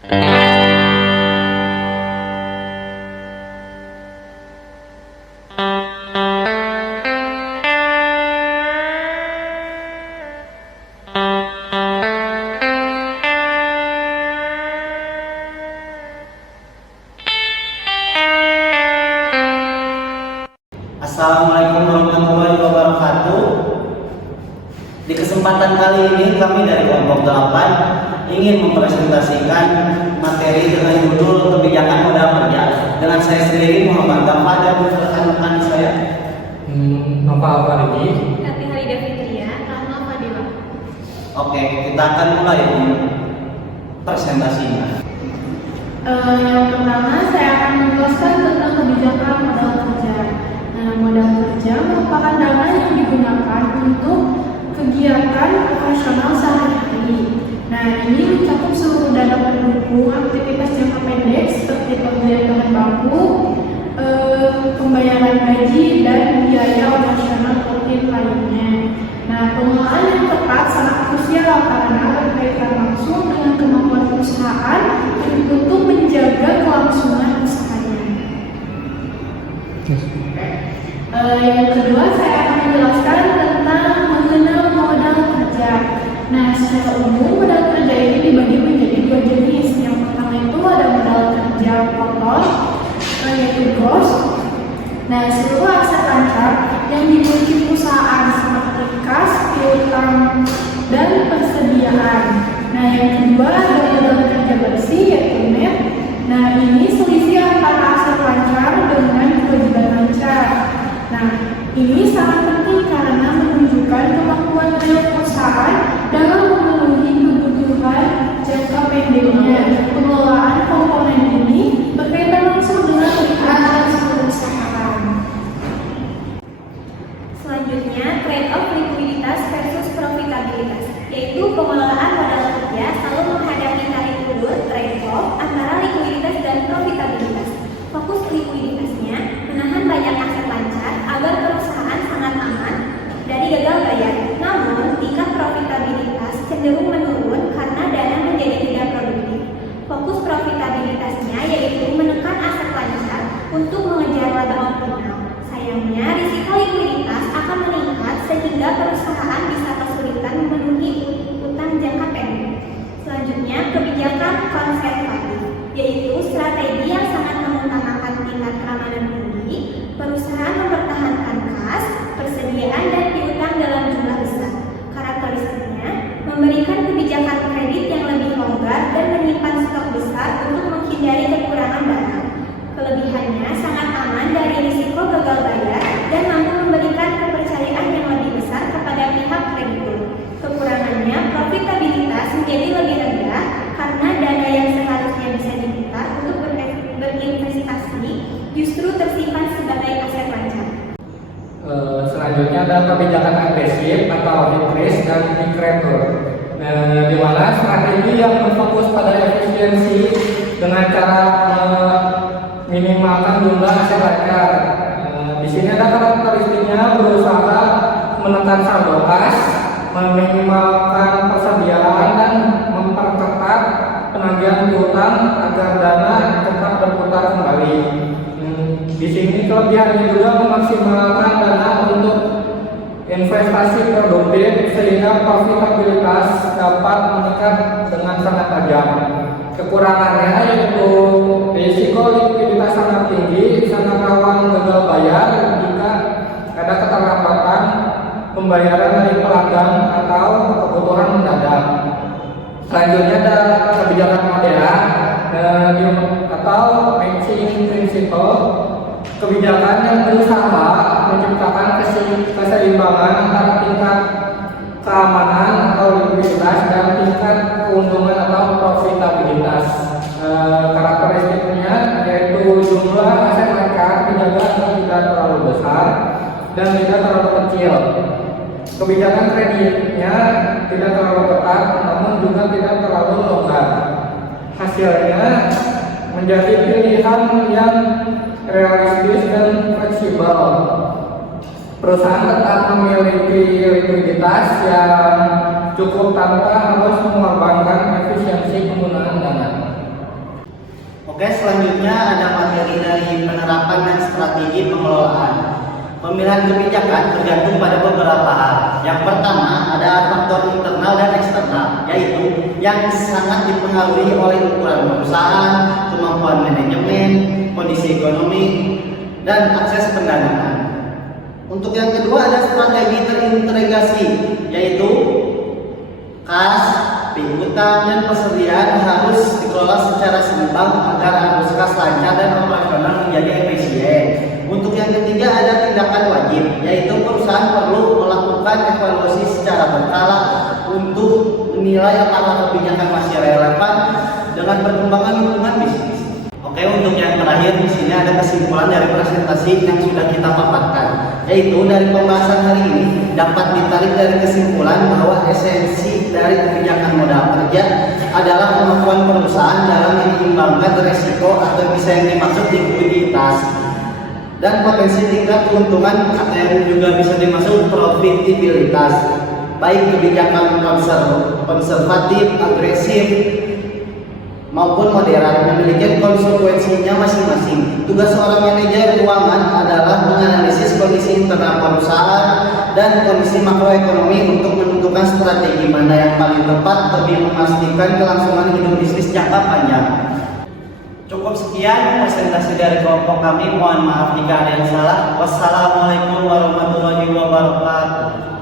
Assalamualaikum warahmatullahi wabarakatuh. Di kesempatan kali ini kami dari kelompok 8 ingin mempresentasikan materi dengan judul kebijakan modal kerja dengan saya sendiri Muhammad Gafa dan rekan-rekan saya. Nova Alfaridi, Tati Halida Fitria, Rahma Fadila. Oke, kita akan mulai presentasinya. Yang pertama saya akan menjelaskan tentang kebijakan modal kerja. Nah, modal kerja merupakan dana yang digunakan untuk kegiatan operasional sehari-hari. Nah, ini mencakup seluruh dana pendukung aktivitas jangka pendek seperti pembelian bahan baku, pembayaran gaji, dan biaya operasional rutin lainnya. Nah, pengelolaan yang tepat sangat krusial karena berkaitan langsung dengan kemampuan perusahaan untuk menjaga kelangsungan usahanya. Yang kedua, saya akan menjelaskan tentang mengenal modal kerja. Nah, secara umum modal kerja ini dibagi menjadi dua jenis. Yang pertama itu ada modal kerja kotor, yaitu gross. Nah, seluruh aset lancar yang dimiliki perusahaan seperti kas, piutang, dan persediaan. Nah, yang kedua ada modal kerja bersih, yaitu net. Nah, ini selisih antara aset lancar dengan kewajiban lancar. Nah, ini sangat penting karena menunjukkan kemampuan real perusahaan dalam memenuhi kebutuhan jangka pendeknya. Pengelolaan komponen ini berkaitan langsung dengan kegiatan perusahaan. Selanjutnya, trade-off likuiditas versus profitabilitas, yaitu pengelolaan modal kerja selalu menghadapi tarik ulur trade-off antara likuiditas dan profitabilitas. Fokus likuiditasnya menahan banyak aset lancar agar perusahaan sangat aman dari gagal bayar. Namun, tingkat profitabilitas cenderung menurun karena dana menjadi tidak produktif. Fokus profitabilitasnya yaitu menekan aset lancar untuk mengejar laba optimal. Sayangnya, risiko likuiditas akan meningkat sehingga perusahaan bisa kesulitan memenuhi utang jangka pendek. Selanjutnya, kebijakan konservatif, yaitu strategi yang sangat mengutamakan tingkat keamanan tinggi. Perusahaan mempertahankan kas, persediaan, dan piutang dalam jumlah besar. Karakteristiknya, memberikan kebijakan kredit yang lebih longgar dan menyimpan stok besar untuk menghindari kekurangan barang. Kelebihannya sangat aman dari risiko gagal bayar dan mampu memberikan kepercayaan yang lebih besar kepada pihak kreditur. Kekurangannya, profitabilitas menjadi lebih rendah karena dana yang seharusnya bisa diputar untuk berinvestasi justru tersimpan sebagai aset lancar. selanjutnya ada kebijakan agresif atau hit risk dan hit return. Di mana strategi yang berfokus pada efisiensi dengan cara minimalkan jumlah aset lancar. Di sini ada karakteristiknya berusaha menekan saldo kas, meminimalkan persediaan, dan memperketat penagihan piutang agar dana cepat berputar kembali. Di sini kelebihannya juga memaksimalkan dana untuk investasi produktif sehingga profitabilitas dapat meningkat dengan sangat tajam. Kekurangannya yaitu risiko likuiditas sangat tinggi, sangat rawan gagal bayar jika ada keterlambatan pembayaran dari pelanggan atau kebutuhan mendadak. Selanjutnya ada kebijakan modern atau matching principle, kebijakan yang berusaha menciptakan keseimbangan antara tingkat keamanan atau likuiditas dan tingkat keuntungan atau profitabilitas. Karakteristiknya yaitu jumlah aset lancar dijaga tidak terlalu besar dan tidak terlalu kecil. Kebijakan kreditnya tidak terlalu ketat, namun juga tidak terlalu longgar. Hasilnya menjadi pilihan yang realistis dan fleksibel. Perusahaan tetap memiliki likuiditas yang cukup tanpa harus mengorbankan efisiensi penggunaan dana. Oke, selanjutnya ada materi dari penerapan dan strategi pengelolaan. Pemilihan kebijakan tergantung pada beberapa hal. Yang pertama ada faktor internal dan eksternal, yaitu yang sangat dipengaruhi oleh ukuran perusahaan, kemampuan manajemen, kondisi ekonomi, dan akses pendanaan. Untuk yang kedua ada strategi terintegrasi, yaitu kas, piutang, dan persediaan harus dikelola secara seimbang agar arus kas lancar dan operasional menjadi efisien. Untuk yang ketiga ada tindakan wajib, yaitu perusahaan perlu melakukan evaluasi secara berkala untuk menilai apakah kebijakan masih relevan dengan perkembangan lingkungan bisnis. Oke, untuk yang terakhir di sini ada kesimpulan dari presentasi yang sudah kita paparkan, yaitu dari pembahasan hari ini dapat ditarik dari kesimpulan bahwa esensi dari kebijakan modal kerja adalah kemampuan perusahaan dalam menyeimbangkan risiko atau bisa yang dimaksud likuiditas dan potensi tingkat keuntungan atau yang juga bisa dimaksud profitabilitas, baik kebijakan konservatif, agresif maupun moderat, memiliki konsekuensinya masing-masing. Tugas seorang manajer keuangan adalah menganalisis kondisi internal perusahaan dan kondisi makroekonomi untuk menentukan strategi mana yang paling tepat demi memastikan kelangsungan hidup bisnis jangka panjang. Cukup sekian presentasi dari kelompok kami. Mohon maaf jika ada yang salah. Wassalamualaikum warahmatullahi wabarakatuh.